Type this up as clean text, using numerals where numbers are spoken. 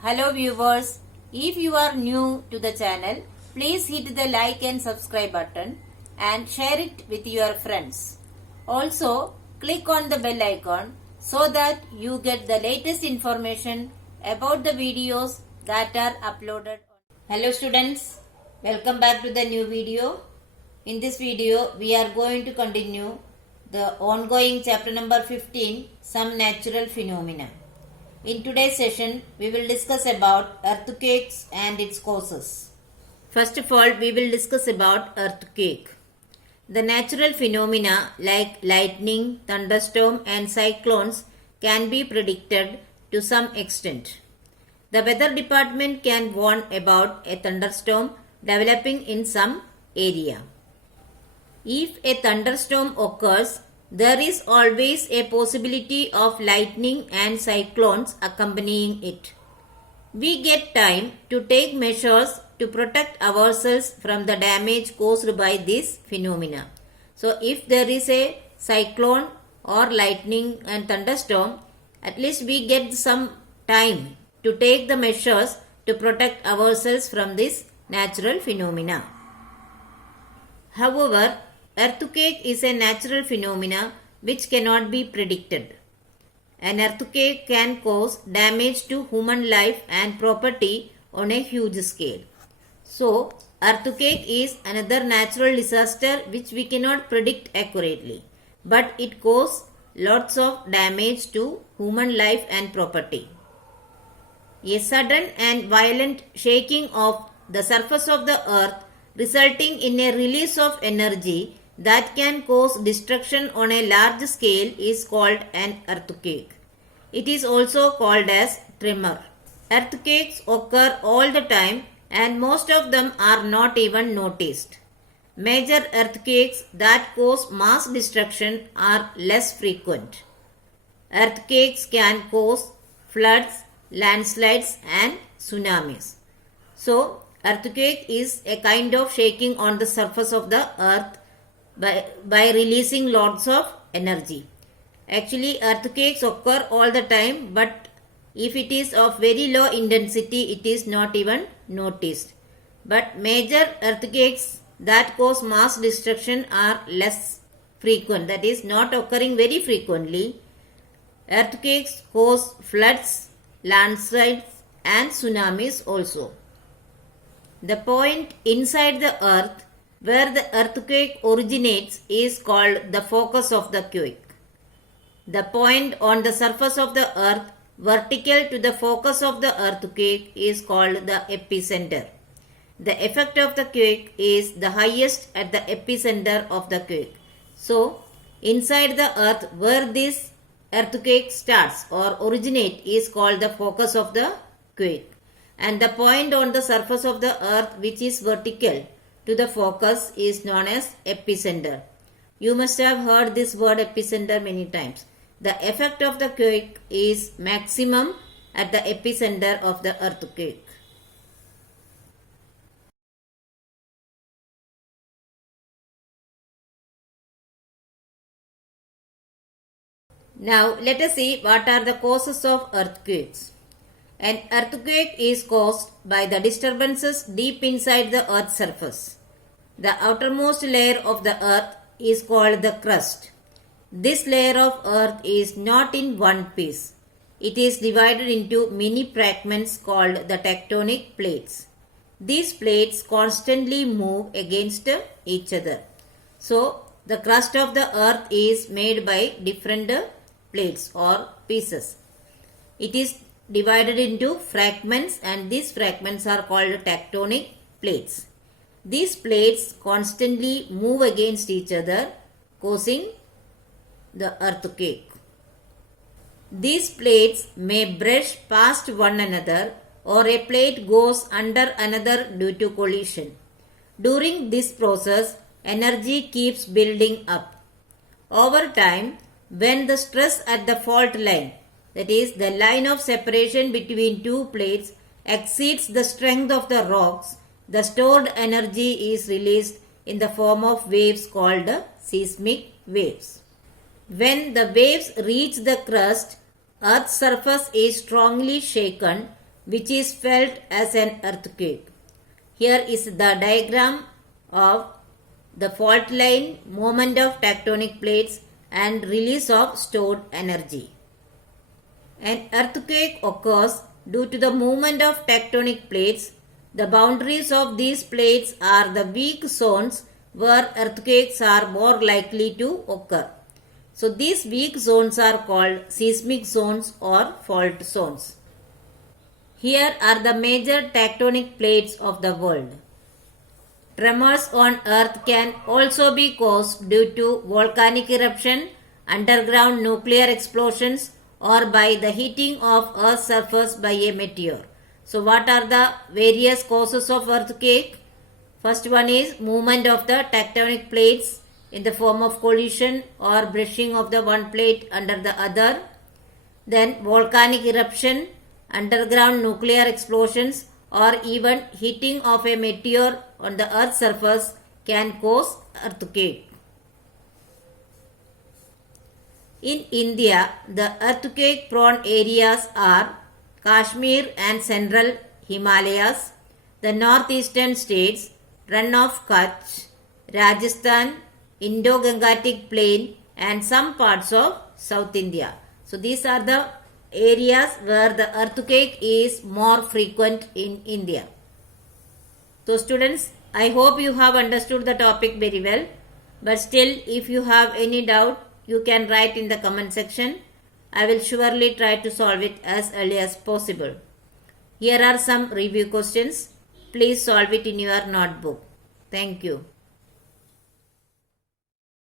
Hello viewers, if you are new to the channel, please hit the like and subscribe button and share it with your friends. Also, click on the bell icon so that you get the latest information about the videos that are uploaded. Hello students, welcome back to the new video. In this video, we are going to continue the ongoing chapter number 15, Some Natural Phenomena. In today's session, we will discuss about earthquakes and its causes. First of all, we will discuss about earthquake. The natural phenomena like lightning, thunderstorm and cyclones can be predicted to some extent. The weather department can warn about a thunderstorm developing in some area. If a thunderstorm occurs, there is always a possibility of lightning and cyclones accompanying it. We get time to take measures to protect ourselves from the damage caused by this phenomena. So if there is a cyclone or lightning and thunderstorm, at least we get some time to take the measures to protect ourselves from this natural phenomena. However, earthquake is a natural phenomena which cannot be predicted. An earthquake can cause damage to human life and property on a huge scale. So, earthquake is another natural disaster which we cannot predict accurately, but it causes lots of damage to human life and property. A sudden and violent shaking of the surface of the earth resulting in a release of energy that can cause destruction on a large scale is called an earthquake. It is also called as tremor. Earthquakes occur all the time and most of them are not even noticed. Major earthquakes that cause mass destruction are less frequent. Earthquakes can cause floods, landslides and tsunamis. So, earthquake is a kind of shaking on the surface of the earth by releasing lots of energy. Actually, earthquakes occur all the time, but if it is of very low intensity, it is not even noticed. But major earthquakes that cause mass destruction are less frequent, that is not occurring very frequently. Earthquakes cause floods, landslides and tsunamis also. The point inside the earth where the earthquake originates is called the focus of the quake. The point on the surface of the earth vertical to the focus of the earthquake is called the epicenter. The effect of the quake is the highest at the epicenter of the quake. So, inside the earth where this earthquake starts or originate is called the focus of the quake. And the point on the surface of the earth which is vertical to the focus is known as epicenter. You must have heard this word epicenter many times. The effect of the quake is maximum at the epicenter of the earthquake. Now let us see what are the causes of earthquakes. An earthquake is caused by the disturbances deep inside the earth's surface. The outermost layer of the earth is called the crust. This layer of earth is not in one piece. It is divided into many fragments called the tectonic plates. These plates constantly move against each other. So, the crust of the earth is made by different plates or pieces. It is divided into fragments and these fragments are called tectonic plates. These plates constantly move against each other, causing the earthquake. These plates may brush past one another or a plate goes under another due to collision. During this process, energy keeps building up. Over time, when the stress at the fault line, that is the line of separation between two plates, exceeds the strength of the rocks, the stored energy is released in the form of waves called seismic waves. When the waves reach the crust, Earth's surface is strongly shaken which is felt as an earthquake. Here is the diagram of the fault line, movement of tectonic plates and release of stored energy. An earthquake occurs due to the movement of tectonic plates. The boundaries of these plates are the weak zones where earthquakes are more likely to occur. So these weak zones are called seismic zones or fault zones. Here are the major tectonic plates of the world. Tremors on Earth can also be caused due to volcanic eruption, underground nuclear explosions, or by the heating of Earth's surface by a meteor. So what are the various causes of earthquake? First one is movement of the tectonic plates in the form of collision or brushing of the one plate under the other. Then volcanic eruption, underground nuclear explosions, or even heating of a meteor on the Earth's surface can cause earthquake. In India, the earthquake-prone areas are Kashmir and Central Himalayas, the northeastern states, Rann of Kutch, Rajasthan, Indo-Gangetic Plain, and some parts of South India. So these are the areas where the earthquake is more frequent in India. So students, I hope you have understood the topic very well. But still, if you have any doubt, you can write in the comment section. I will surely try to solve it as early as possible. Here are some review questions. Please solve it in your notebook. Thank you.